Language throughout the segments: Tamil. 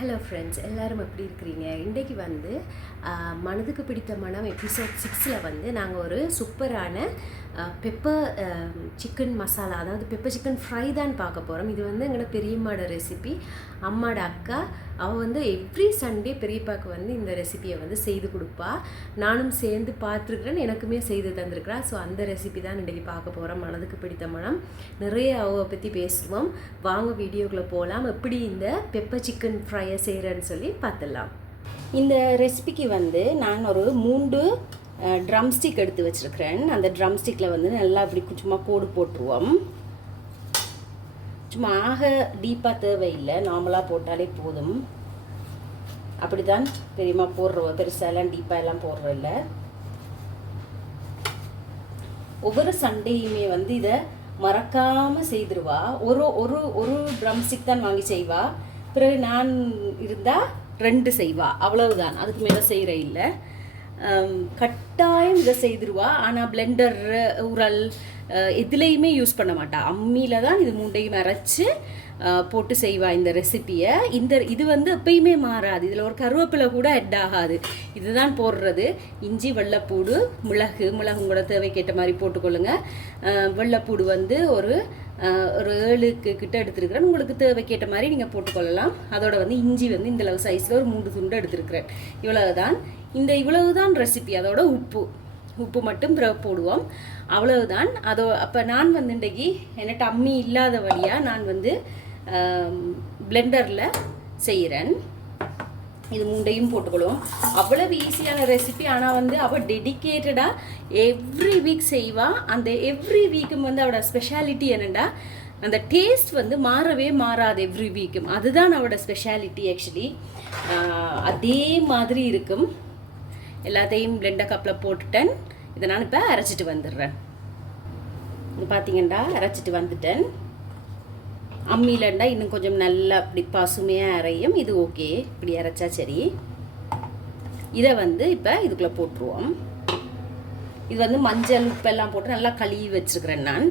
ஹலோ ஃப்ரெண்ட்ஸ் எல்லாரும் எப்படி இருக்கிறீங்க? இன்றைக்கு வந்து மனதுக்கு பிடித்த மனம் எபிசோட் சிக்ஸில் வந்து நாங்கள் ஒரு சூப்பரான பெப்பர் சிக்கன் மசாலா அதாவது பெப்பர் சிக்கன் ஃப்ரை தான் பார்க்க போகிறோம் இது வந்து எங்களோட பெரியம்மாட ரெசிபி அம்மாட அக்கா அவள் வந்து எவ்ரி சண்டே பெரியப்பாக்கு வந்து இந்த ரெசிபியை வந்து செய்து கொடுப்பா. நானும் சேர்ந்து பார்த்துருக்குறேன் எனக்குமே செய்து தந்திருக்கிறா. ஸோ அந்த ரெசிபி தான் இன்றைக்கி பார்க்க போகிறோம் மனதுக்கு பிடித்த மனம். நிறைய அவ பற்றி பேசுவோம். வாங்க வீடியோக்குள்ளே போகலாம் எப்படி இந்த பெப்பர் சிக்கன் ஃப்ரையை செய்கிறேன்னு சொல்லி பார்த்துடலாம். இந்த ரெசிபிக்கு வந்து நான் ஒரு மூன்று ட்ரம் ஸ்டிக் எடுத்து வச்சுருக்கிறேன். அந்த ட்ரம் ஸ்டிக்கில் வந்து நல்லா இப்படி சும்மா கோடு போட்டுருவோம். சும்மா ஆக டீப்பாக தேவையில்லை. நார்மலாக போட்டாலே போதும். அப்படி தான் பெரியமா போடுறோம் பெருசாலாம் டீப்பாக எல்லாம் போடுறோம் இல்லை ஒவ்வொரு சண்டேயுமே வந்து இதை மறக்காமல் செய்திருவா. ஒரு ஒரு ஒரு ட்ரம் ஸ்டிக் தான் வாங்கி செய்வா. பிறகு நான் இருந்தால் ரெண்டு செய்வா. அவ்வளவுதான். அதுக்கு மேலே செய்கிற இல்லை. கட்டாயம் இதை செய்திருவா. ஆனால் பிளெண்டர் உரல் எதுலேயுமே யூஸ் பண்ண மாட்டா. அம்மியில் தான் இது மூண்டையும் அரைச்சு போட்டு செய்வா இந்த ரெசிப்பியை இந்த இது வந்து எப்பயுமே மாறாது. இதில் ஒரு கருவேப்பிலை கூட அட் ஆகாது. இதுதான் போடுறது. இஞ்சி வெள்ளைப்பூடு மிளகு மிளகு கூட தேவைக்கேற்ற மாதிரி போட்டுக்கொள்ளுங்க. வெள்ளைப்பூடு வந்து ஒரு ஒரு ஏழுக்கு கிட்ட எடுத்துருக்கிறேன். உங்களுக்கு தேவைக்கேற்ற மாதிரி நீங்கள் போட்டுக்கொள்ளலாம். அதோட வந்து இஞ்சி வந்து இந்த அளவு சைஸில் ஒரு மூன்று துண்டு எடுத்துருக்கிறேன். இவ்வளவுதான். இந்த இவ்வளவு தான் ரெசிபி அதோட உப்பு. உப்பு மட்டும் போடுவோம். அவ்வளவுதான். அதோ அப்போ நான் வந்து இன்றைக்கி என்கிட்ட அம்மி இல்லாத வழியாக நான் வந்து பிளெண்டரில் செய்கிறேன் இது மூண்டையும் போட்டுக்கணும் அவ்வளவு ஈஸியான ரெசிபி ஆனால் வந்து அவள் டெடிக்கேட்டடாக எவ்ரி வீக் செய்வா. அந்த எவ்ரி வீக்கும் வந்து அவளோட ஸ்பெஷாலிட்டி என்னென்னா அந்த டேஸ்ட் வந்து மாறவே மாறாது எவ்ரி வீக்கும் அதுதான் அவளோட ஸ்பெஷாலிட்டி ஆக்சுவலி அதே மாதிரி இருக்கும். எல்லாத்தையும் பிளெண்டர் கப்பில் போட்டுட்டேன். இதை நான் இப்போ அரைச்சிட்டு வந்துடுறேன். பார்த்தீங்கன்னா அரைச்சிட்டு வந்துட்டேன். அம்மியிலண்டா இன்னும் கொஞ்சம் நல்லா அப்படி பசுமையாக அரையும். இது ஓகே இப்படி அரைச்சா சரி. இதை வந்து இப்போ இதுக்குள்ளே போட்டுருவோம். இது வந்து மஞ்சள் உப்பெல்லாம் போட்டு நல்லா கழுவி வச்சுருக்கிறேன் நான்.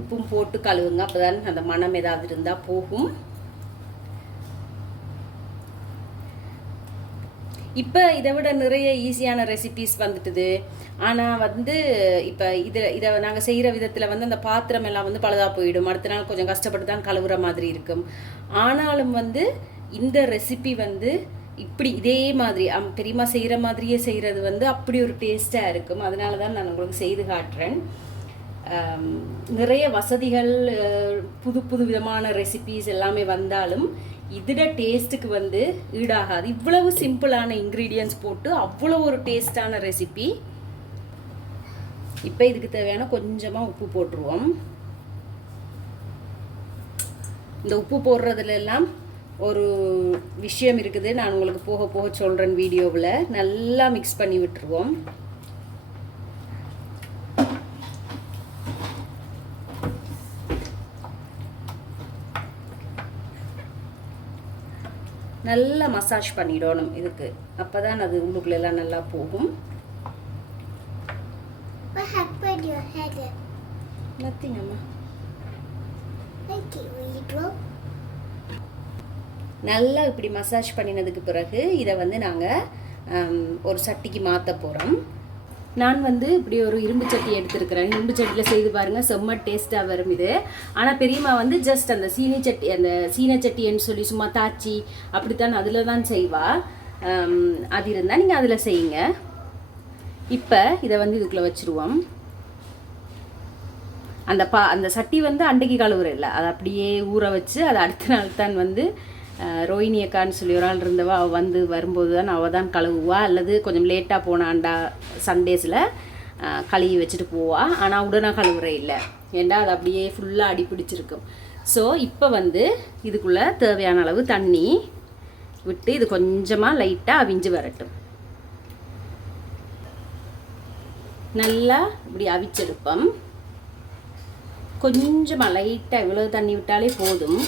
உப்பும் போட்டு கழுவுங்க. அப்போ தான் அந்த மனம் ஏதாவது இருந்தால் போகும். இப்போ இதை விட நிறைய ஈஸியான ரெசிபிஸ் வந்துட்டுது. ஆனால் வந்து இப்போ இதை இதை நாங்கள் செய்கிற விதத்தில் வந்து அந்த பாத்திரம் எல்லாம் வந்து பழுதாக போயிடும். அடுத்த நாள் கொஞ்சம் கஷ்டப்பட்டு தான் கழுவுற மாதிரி இருக்கும். ஆனாலும் வந்து இந்த ரெசிபி வந்து இப்படி இதே மாதிரி பெரியம்மா செய்கிற மாதிரியே செய்கிறது வந்து அப்படி ஒரு டேஸ்ட்டாக இருக்கும். அதனால தான் நான் உங்களுக்கு செய்து காட்டுறேன். நிறைய வசதிகள் புது புது விதமான ரெசிபிஸ் எல்லாமே வந்தாலும் இதோட டேஸ்ட்டுக்கு வந்து ஈடாகாது. இவ்வளவு சிம்பிளான இன்க்ரீடியன்ஸ் போட்டு அவ்வளோ ஒரு டேஸ்டான ரெசிபி இப்போ இதுக்கு தேவையான கொஞ்சமாக உப்பு போட்டுருவோம். இந்த உப்பு போடுறதுலெல்லாம் ஒரு விஷயம் இருக்குது. நான் உங்களுக்கு போக போக சொல்கிறேன் வீடியோவில். நல்லா மிக்ஸ் பண்ணி விட்டுருவோம். நல்லா மசாஜ் பண்ணிடணும் இதுக்கு. அப்போ தான் அது உள்ளுக்குள்ள எல்லாம் நல்லா போகும். You blow? நல்லா இப்படி மசாஜ் பண்ணினதுக்கு பிறகு இதை வந்து நாங்கள் ஒரு சட்டிக்கு மாற்ற போகிறோம் நான் வந்து இப்படி ஒரு இரும்பு சட்டி எடுத்துருக்கிறேன். இரும்பு சட்டியில் செய்து பாருங்கள் செம்ம டேஸ்ட்டாக வரும் இது. ஆனால் பெரியம்மா வந்து ஜஸ்ட் அந்த சீனி சட்டி அந்த சீன சட்டின்னு சொல்லி சும்மா தாச்சி அப்படித்தான் அதில் தான் செய்வா. அது இருந்தால் நீங்கள் அதில் செய்யுங்க. இப்போ இதை வந்து இதுக்குள்ளே வச்சுருவோம். அந்த பா அந்த சட்டி வந்து அண்டைக்கு கழுவுற இல்லை அதை அப்படியே ஊற வச்சு அதை அடுத்த நாள் தான் வந்து ரோஹிணி அக்கான்னு சொல்லி ஒரு ஆள் இருந்தவா அவள் வந்து வரும்போது தான் அவள் தான் கழுவுவா அல்லது கொஞ்சம் லேட்டாக போனாண்டா சண்டேஸில் கழுவி வச்சுட்டு போவா. ஆனால் உடனே கழுவுற இல்லை. ஏண்டா அது அப்படியே ஃபுல்லாக அடி பிடிச்சிருக்கும். ஸோ இப்போ வந்து இதுக்குள்ளே தேவையான அளவு தண்ணி விட்டு இது கொஞ்சமாக லைட்டாக அவிஞ்சு வரட்டும். நல்லா இப்படி அவிச்செடுப்போம் கொஞ்சமாக லைட்டாக இவ்வளோ தண்ணி விட்டாலே போதும்.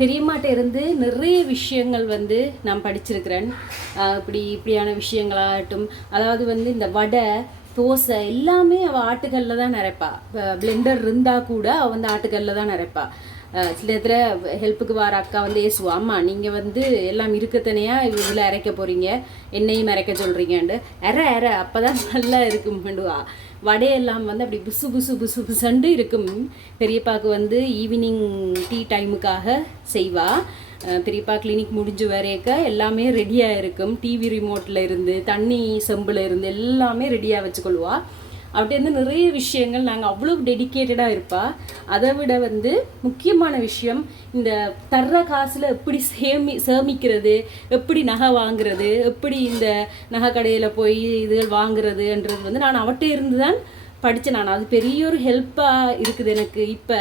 பெரியம்மாட்ட இருந்து நிறைய விஷயங்கள் வந்து நான் படிச்சிருக்கிறேன். இப்படி இப்படியான விஷயங்களாகட்டும் அதாவது வந்து இந்த வடை தோசை எல்லாமே அவள் ஆட்டுக்கல்ல தான் நினைப்பா பிளெண்டர் இருந்தால் கூட அவள் வந்து ஆட்டுக்கல்ல தான் நினைப்பா சில இடத்துல ஹெல்ப்புக்கு வர அக்கா வந்து ஏசுவா அம்மா நீங்கள் வந்து எல்லாம் இருக்கத்தனையா இதில் அரைக்க போகிறீங்க என்னையும் அரைக்க சொல்கிறீங்கண்டு எற எற அப்போ தான் நல்லா இருக்கும்டுவா வடையெல்லாம் வந்து அப்படி புசு புசு புசு புசண்டு இருக்கும். பெரியப்பாவுக்கு வந்து ஈவினிங் டீ டைமுக்காக செய்வா. பெரியப்பா கிளினிக் முடிஞ்சு வரையக்க எல்லாமே ரெடியாக இருக்கும். டிவி ரிமோட்டில் இருந்து தண்ணி செம்பில் இருந்து எல்லாமே ரெடியாக வச்சுக்கொள்வா. அப்படி வந்து நிறைய விஷயங்கள் நாங்கள் அவ்வளோ டெடிக்கேட்டடாக இருப்பாள் அதை விட வந்து முக்கியமான விஷயம் இந்த தர்ற காசில் எப்படி சேமி சேமிக்கிறது எப்படி நகை வாங்குறது எப்படி இந்த நகை கடையில் போய் இதுகள் வாங்குறதுன்றது வந்து நான் அவட்டே இருந்து தான் படித்தேன் நான் அது பெரிய ஒரு ஹெல்ப்பாக இருக்குது எனக்கு. இப்போ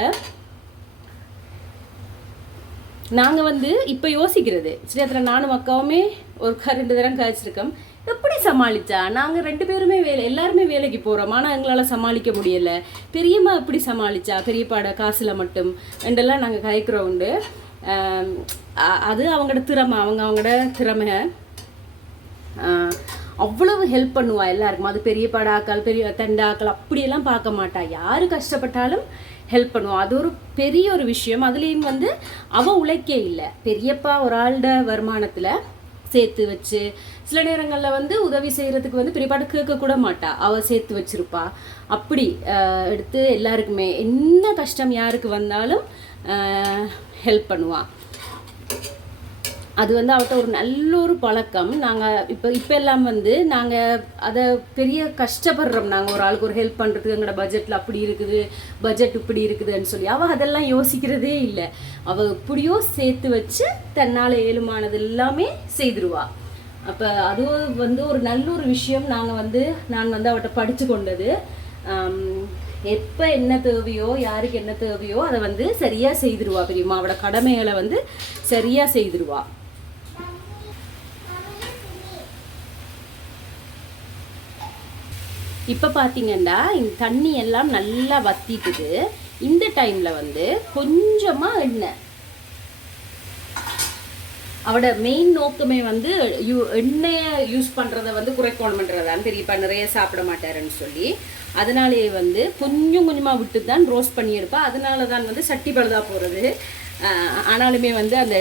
நாங்கள் வந்து இப்போ யோசிக்கிறது. சில இடத்துல நானும் அக்காவுமே ஒரு ரெண்டு தரம் கழிச்சிருக்கோம் எப்படி சமாளிச்சா? நாங்கள் ரெண்டு பேருமே வேலை எல்லாருமே வேலைக்கு போகிறோம் ஆனால் எங்களால் சமாளிக்க முடியலை. பெரியம்மா எப்படி சமாளிச்சா? பெரியப்பாட காசில் மட்டும். ரெண்டெல்லாம் நாங்கள் கதைக்கிறோம் உண்டு அது அவங்களோட திறமை. அவங்க அவங்களோட திறமை அவ்வளவு ஹெல்ப் பண்ணுவா எல்லாருக்கும். அது பெரிய படாக்கள் பெரிய தண்டாக்கள் அப்படியெல்லாம் பார்க்க மாட்டா. யார் கஷ்டப்பட்டாலும் ஹெல்ப் பண்ணுவோம் அது ஒரு பெரிய ஒரு விஷயம். அதுலேயும் வந்து அவள் உழைக்கே இல்லை. பெரியப்பா ஒரு ஆள்ட வருமானத்தில் சேர்த்து வச்சு சில நேரங்களில் வந்து உதவி செய்கிறதுக்கு வந்து பெரியப்பாட்ட கேட்க கூட மாட்டா. அவள் சேர்த்து வச்சுருப்பா. அப்படி எடுத்து எல்லாருக்குமே என்ன கஷ்டம் யாருக்கு வந்தாலும் ஹெல்ப் பண்ணுவாள் அது வந்து அவட்ட ஒரு நல்ல ஒரு பழக்கம். நாங்கள் இப்போ இப்போ எல்லாம் வந்து நாங்கள் அதை பெரிய கஷ்டப்படுறோம். நாங்கள் ஒரு ஆளுக்கு ஒரு ஹெல்ப் பண்ணுறதுக்கு எங்களோட பட்ஜெட்டில் அப்படி இருக்குது பட்ஜெட் இப்படி இருக்குதுன்னு சொல்லி. அவள் அதெல்லாம் யோசிக்கிறதே இல்லை. அவள் எப்படியோ சேர்த்து வச்சு தன்னால் ஏழுமானது எல்லாமே செய்திருவா. அப்போ அது வந்து ஒரு நல்ல ஒரு விஷயம். நாங்கள் வந்து நான் வந்து அவட்ட படித்து கொண்டது. எப்போ என்ன தேவையோ யாருக்கு என்ன தேவையோ அதை வந்து சரியாக செய்திருவா. பெரியம்மா அவட கடமைகளை வந்து சரியாக செய்திருவா. இப்போ பார்த்தீங்கன்னா இந்த தண்ணி எல்லாம் நல்லா வத்திட்டுது இந்த டைமில் வந்து கொஞ்சமாக எண்ணெய். அவட மெயின் நோக்கமே வந்து யூ எண்ணெயை யூஸ் பண்ணுறதை வந்து குறைக்கணுமன்றதான் பெரியப்பா நிறைய சாப்பிட மாட்டாருன்னு சொல்லி. அதனாலேயே வந்து கொஞ்சம் கொஞ்சமாக விட்டு தான் ரோஸ்ட் பண்ணியிருப்பா. அதனால தான் வந்து சட்டி பழுதாக போகிறது ஆனாலுமே வந்து அந்த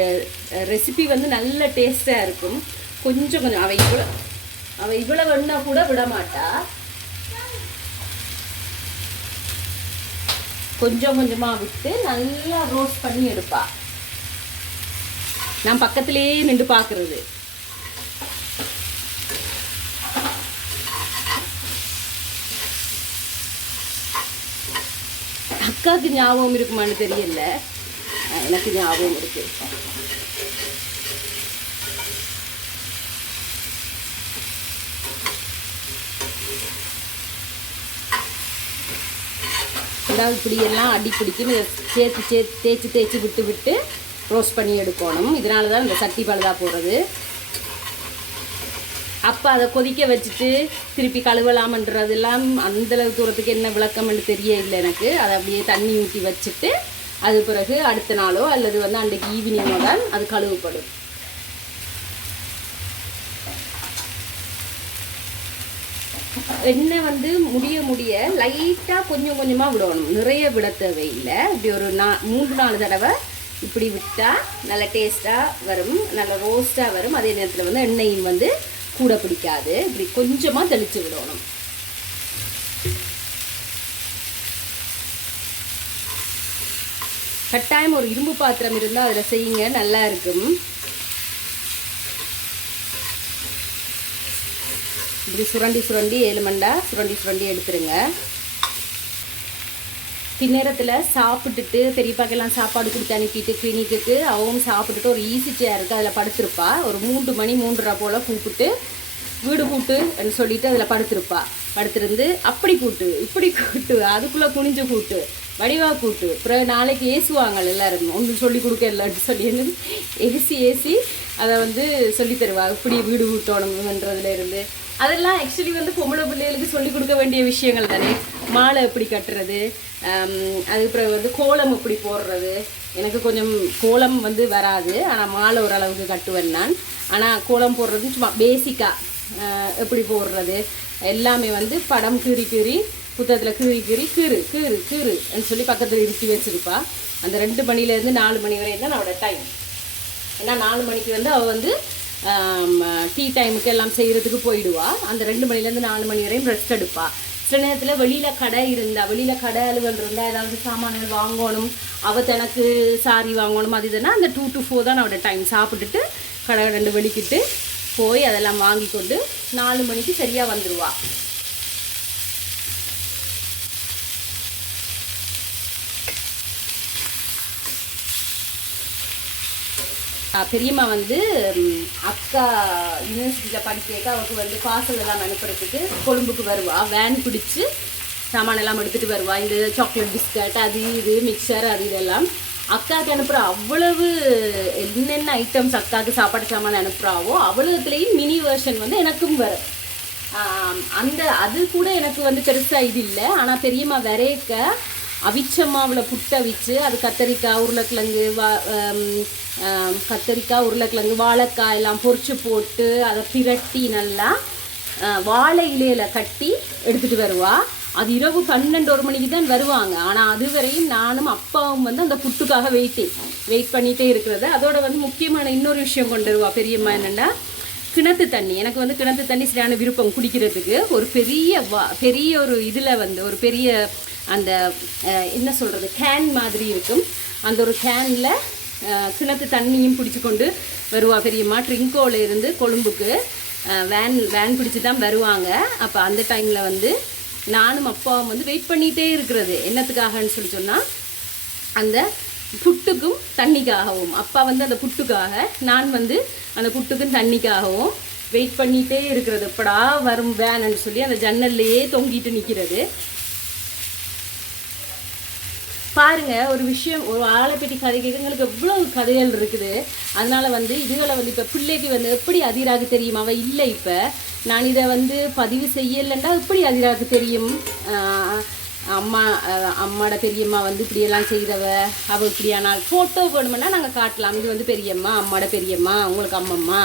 ரெசிபி வந்து நல்ல டேஸ்ட்டாக இருக்கும். கொஞ்சம் கொஞ்சம் அவள் இவ்வளோ அவள் இவ்வளோ எண்ணெய் கூட விட மாட்டா கொஞ்சம் கொஞ்சமாக விட்டு நல்லா ரோஸ்ட் பண்ணி எடுப்பாள் நான் பக்கத்துலேயே நின்று பார்க்கறது. அக்காவுக்கு ஞாபகம் இருக்குமான்னு தெரியல. எனக்கு ஞாபகம் இருக்குது அதாவது இப்படியெல்லாம் அடி பிடிக்கும் இதை சேர்த்து சேர்த்து தேய்ச்சி தேய்ச்சி விட்டு விட்டு ரோஸ்ட் பண்ணி எடுக்கணும். இதனால தான் இந்த சட்டி பழுதா போடுறது அப்போ அதை கொதிக்க வச்சுட்டு திருப்பி கழுவலாமன்றதெல்லாம் அந்தளவு தூரத்துக்கு என்ன விளக்கம்னு தெரிய இல்லை எனக்கு. அதை அப்படியே தண்ணி ஊற்றி வச்சுட்டு அது பிறகு அடுத்த நாளோ அல்லது வந்து அன்றைக்கு ஈவினிங்கோ தான் அது கழுவப்படும். எண்ணெய் வந்து முடிய முடிய லைட்டாக கொஞ்சம் கொஞ்சமாக விடணும். நிறைய விட தேவையில்லை. இப்படி ஒரு நா மூன்று நாலு தடவை இப்படி விட்டால் நல்ல டேஸ்ட்டாக வரும் நல்ல ரோஸ்ட்டாக வரும். அதே நேரத்தில் வந்து எண்ணெயும் வந்து கூட பிடிக்காது. இப்படி கொஞ்சமாக தெளித்து விடணும். கட்டாயம் ஒரு இரும்பு பாத்திரம் இருந்தால் அதில் செய்யுங்க. நல்லா இருக்கும். இப்படி சுரண்டி சுரண்டி ஏழு மண்டா சுரண்டி சுரண்டி எடுத்துருங்க. பின்னேரத்தில் சாப்பிட்டுட்டு பெரியப்பாக்கெல்லாம் சாப்பாடு கொடுத்து அனுப்பிட்டு கிளினிக்கு அவவும் சாப்பிட்டுட்டு ஒரு ஈஸி சேர் இருக்குது அதில் படுத்திருப்பா. ஒரு மூன்று மணி மூன்றரை போல் கூப்பிட்டு வீடு கூட்டு சொல்லிட்டு அதில் படுத்திருப்பா. படுத்திருந்து அப்படி கூட்டு இப்படி கூட்டு அதுக்குள்ளே குனிஞ்சு கூட்டு வடிவா கூட்டு. அப்புறம் நாளைக்கு ஏசுவாங்க எல்லாரும். ஒன்று சொல்லி கொடுக்க இல்லைன்னு சொல்லி ஏசி ஏசி அதை வந்து சொல்லித்தருவா இப்படி வீடு கூட்டணும்ன்றதுல இருந்து. அதெல்லாம் ஆக்சுவலி வந்து பொம்பளை பிள்ளைகளுக்கு சொல்லிக் கொடுக்க வேண்டிய விஷயங்கள் தானே? மாலை எப்படி கட்டுறது? அதுக்கப்புறம் வந்து கோலம் எப்படி போடுறது? எனக்கு கொஞ்சம் கோலம் வந்து வராது. ஆனால் மாலை ஓரளவுக்கு கட்டுவேன் நான். ஆனால் கோலம் போடுறது சும்மா பேசிக்காக எப்படி போடுறது? எல்லாமே வந்து படம் கீறி கீறி புத்தகத்தில் கீறி கீறி கீறு கீறு கீறுன்னு சொல்லி பக்கத்தில் இருத்தி வச்சுருப்பா. அந்த ரெண்டு மணிலேருந்து நாலு மணி வரையும் தான் அவளோட டைம் ஏன்னா நாலு மணிக்கு வந்து அவள் வந்து டீ டைமுக்கு எல்லாம் செய்கிறதுக்கு போயிடுவா. அந்த ரெண்டு மணிலேருந்து நாலு மணி வரையும் ரெஸ்ட் எடுப்பா. சில நேரத்தில் வெளியில் கடை இருந்தால் வெளியில் கடை அலுவல் இருந்தால் ஏதாவது சாமான்கள் வாங்கணும் அவள் தனக்கு சாரி வாங்கணும் அது இதுன்னா அந்த டூ டு ஃபோர் தான் அவட டைம் சாப்பிட்டுட்டு கடை ரெண்டு வெளிக்கிட்டு போய் அதெல்லாம் வாங்கி கொண்டு நாலு மணிக்கு சரியாக வந்துடுவாள் பெரியம்மா வந்து அக்கா யூனிவர்சிட்டியில் படிக்க அவருக்கு வந்து பார்சல் எல்லாம் அனுப்புறதுக்கு கொழும்புக்கு வருவா. வேன் பிடிச்சி சாமான் எல்லாம் எடுத்துகிட்டு வருவா. இந்த சாக்லேட் பிஸ்கட் அது இது மிக்சர் அது இதெல்லாம். அக்காவுக்கு அனுப்புகிற அவ்வளவு என்னென்ன ஐட்டம்ஸ் அக்காவுக்கு சாப்பாடு சாமான் அனுப்புகிறாவோ அவ்வளவுத்துலேயும் மினி வெர்ஷன் வந்து எனக்கும் வரும் அந்த அது கூட எனக்கு வந்து பெருசாக இது இல்லை. ஆனால் பெரியம்மா விரைக்க அவிச்ச மாவில் புட்டு அவிச்சு அது கத்தரிக்காய் உருளைக்கிழங்கு வா கத்தரிக்காய் உருளைக்கிழங்கு வாழைக்காய் எல்லாம் பொறிச்சு போட்டு அதை பிரட்டி நல்லா வாழை இலையில கட்டி எடுத்துகிட்டு வருவா. அது இரவு பன்னெண்டு ஒரு மணிக்கு தான் வருவாங்க. ஆனால் அதுவரையும் நானும் அப்பாவும் வந்து அந்த புட்டுக்காக வெயிட்டிங் வெயிட் பண்ணிகிட்டே இருக்கிறது. அதோட வந்து முக்கியமான இன்னொரு விஷயம் கொண்டு வருவா பெரியம்மா என்னென்னா கிணத்து தண்ணி. எனக்கு வந்து கிணத்து தண்ணி சரியான விருப்பம் குடிக்கிறதுக்கு. ஒரு பெரிய வா பெரிய ஒரு இதில் வந்து ஒரு பெரிய அந்த என்ன சொல்கிறது கேன் மாதிரி இருக்கும். அந்த ஒரு கேனில் கிணத்து தண்ணியும் பிடிச்சி கொண்டு வருவா பெரியம்மா. ட்ரிங்கோவில் இருந்து கொழும்புக்கு வேன் வேன் பிடிச்சி தான் வருவாங்க. அப்போ அந்த டைமில் வந்து நானும் அப்பாவும் வந்து வெயிட் பண்ணிகிட்டே இருக்கிறது. என்னத்துக்காகன்னு சொல்லி சொன்னால் அந்த புட்டுக்கும் தண்ணிக்காகவும். அப்பா வந்து அந்த புட்டுக்காக நான் வந்து அந்த புட்டுக்கும் தண்ணிக்காகவும் வெயிட் பண்ணிகிட்டே இருக்கிறது. எப்படா வரும் வேன்னு சொல்லி அந்த ஜன்னல்லையே தொங்கிட்டு நிற்கிறது பாருங்க ஒரு விஷயம் ஒரு ஆளைப்பட்டி கதைக்கு இதுங்களுக்கு எவ்வளவு கதைகள் இருக்குது. அதனால வந்து இதுகளை வந்து இப்போ பிள்ளைக்கு வந்து எப்படி அதிராக தெரியும்? அவ இல்லை இப்போ. நான் இதை வந்து பதிவு செய்யலைன்னா எப்படி அதிராக தெரியும்? ஆஹ் அம்மா அம்மாட பெரியம்மா வந்து இப்படியெல்லாம் செய்தவ அவள் இப்படியானால் ஃபோட்டோ வேணுமென்னா நாங்கள் காட்டலாம். இது வந்து பெரியம்மா அம்மாட பெரியம்மா உங்களுக்கு அம்மம்மா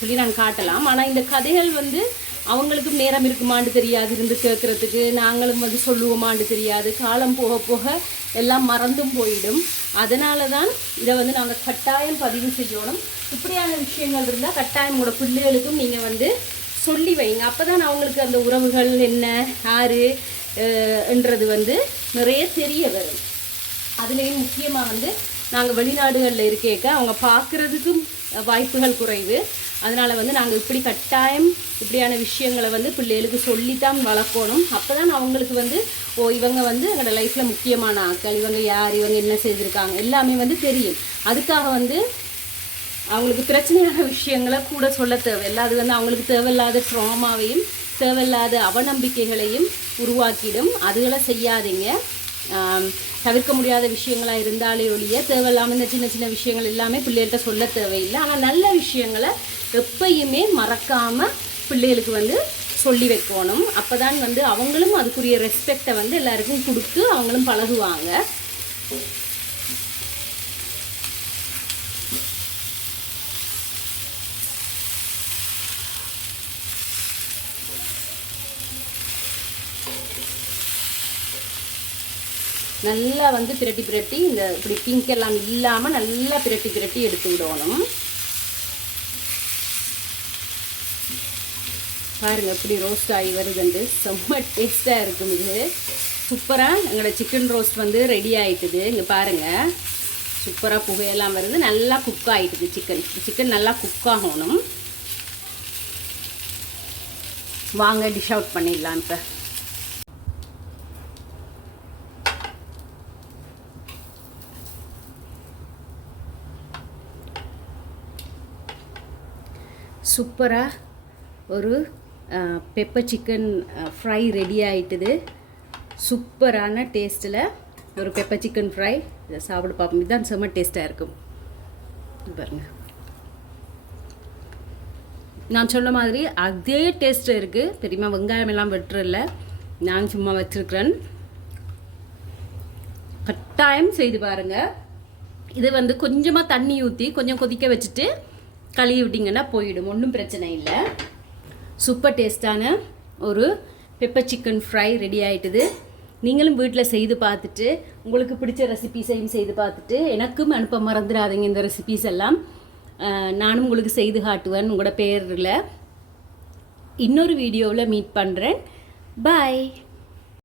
சொல்லி நான் காட்டலாம். ஆனால் இந்த கதைகள் வந்து அவங்களுக்கும் நேரம் இருக்குமான்னு தெரியாது இருந்து கேட்குறதுக்கு. நாங்களும் வந்து சொல்லுவோமான்னு தெரியாது. காலம் போக போக எல்லாம் மறந்தும் போயிடும். அதனால தான் இதை வந்து நாங்கள் கட்டாயம் பதிவு செய்யணும். இப்படியான விஷயங்கள் இருந்தால் கட்டாயம் உங்களோட பிள்ளைகளுக்கும் நீங்கள் வந்து சொல்லி வைங்க. அப்போ தான் அவங்களுக்கு அந்த உறவுகள் என்ன யார் என்றது வந்து நிறைய தெரிய வரும். அதுலேயும் முக்கியமாக வந்து நாங்கள் வெளிநாடுகளில் இருக்கேக்க அவங்க பார்க்குறதுக்கும் வாய்ப்புகள் குறைவு. அதனால் வந்து நாங்கள் இப்படி கட்டாயம் இப்படியான விஷயங்களை வந்து பிள்ளைகளுக்கு சொல்லித்தான் வளர்க்கணும். அப்போ தான் அவங்களுக்கு வந்து ஓ இவங்க வந்து எங்களோட லைஃப்பில் முக்கியமான ஆட்கள் இவங்க யார் இவங்க என்ன செய்திருக்காங்க எல்லாமே வந்து தெரியும். அதுக்காக வந்து அவங்களுக்கு பிரச்சனையான விஷயங்களை கூட சொல்ல தேவையில்லை. அது வந்து அவங்களுக்கு தேவையில்லாத ட்ராமாவையும் தேவையில்லாத அவநம்பிக்கைகளையும் உருவாக்கிடும். அதுகளை செய்யாதீங்க. தவிர்க்க முடியாத விஷயங்களாக இருந்தாலே ஒழிய தேவையில்லாமல் இந்த சின்ன சின்ன விஷயங்கள் எல்லாமே பிள்ளைகள்கிட்ட சொல்ல தேவையில்லை. ஆனால் நல்ல விஷயங்களை எப்பயுமே மறக்காமல் பிள்ளைகளுக்கு வந்து சொல்லி வைக்கணும். அப்போ தான் வந்து அவங்களும் அதுக்குரிய ரெஸ்பெக்டை வந்து எல்லாருக்கும் கொடுத்து அவங்களும் பழகுவாங்க. நல்லா வந்து பிரட்டி பிரட்டி இந்த இப்படி பிங்க் எல்லாம் இல்லாமல் நல்லா பிரட்டி பிரட்டி எடுத்து விடணும். பாருங்க எப்படி ரோஸ்ட் ஆகி வருதுண்டு. செம்ம டேஸ்ட்டாக இருக்கும் இது. சூப்பராக எங்களோட சிக்கன் ரோஸ்ட் வந்து ரெடி ஆகிட்டுது இங்கே பாருங்கள் சூப்பராக புகையெல்லாம் வருது. நல்லா குக் ஆகிட்டுது சிக்கன் சிக்கன் நல்லா குக் ஆகணும். வாங்க டிஷ் அவுட் பண்ணிடலாம் இப்போ. சூப்பராக ஒரு பெப்பர் சிக்கன் ஃப்ரை ரெடி ஆகிட்டுது சூப்பரான டேஸ்ட்டில் ஒரு பெப்பர் சிக்கன் ஃப்ரை இதை சாப்பிட பார்ப்போம் இதுதான் செம்ம டேஸ்ட்டாக இருக்கும். பாருங்கள் நான் சொன்ன மாதிரி அதே டேஸ்ட் இருக்குது பெரியமா வெங்காயம் எல்லாம் வெட்டுறல நான் சும்மா வச்சுருக்கிறேன். கட்டாயம் செய்து பாருங்கள் இது வந்து கொஞ்சமாக தண்ணி ஊற்றி கொஞ்சம் கொதிக்க வச்சுட்டு கழுவி விட்டிங்கன்னா போயிடும். ஒன்றும் பிரச்சனை இல்லை. சூப்பர் டேஸ்ட்டான ஒரு பெப்பர் சிக்கன் ஃப்ரை ரெடி ஆகிட்டுது நீங்களும் வீட்டில் செய்து பார்த்துட்டு உங்களுக்கு பிடிச்ச ரெசிபீஸையும் செய்து பார்த்துட்டு எனக்கும் அனுப்ப மறந்துடாதீங்க இந்த ரெசிபீஸ் எல்லாம். நானும் உங்களுக்கு செய்து காட்டுவேன் உங்களோட பேரில். இன்னொரு வீடியோவில் மீட் பண்ணுறேன் பாய்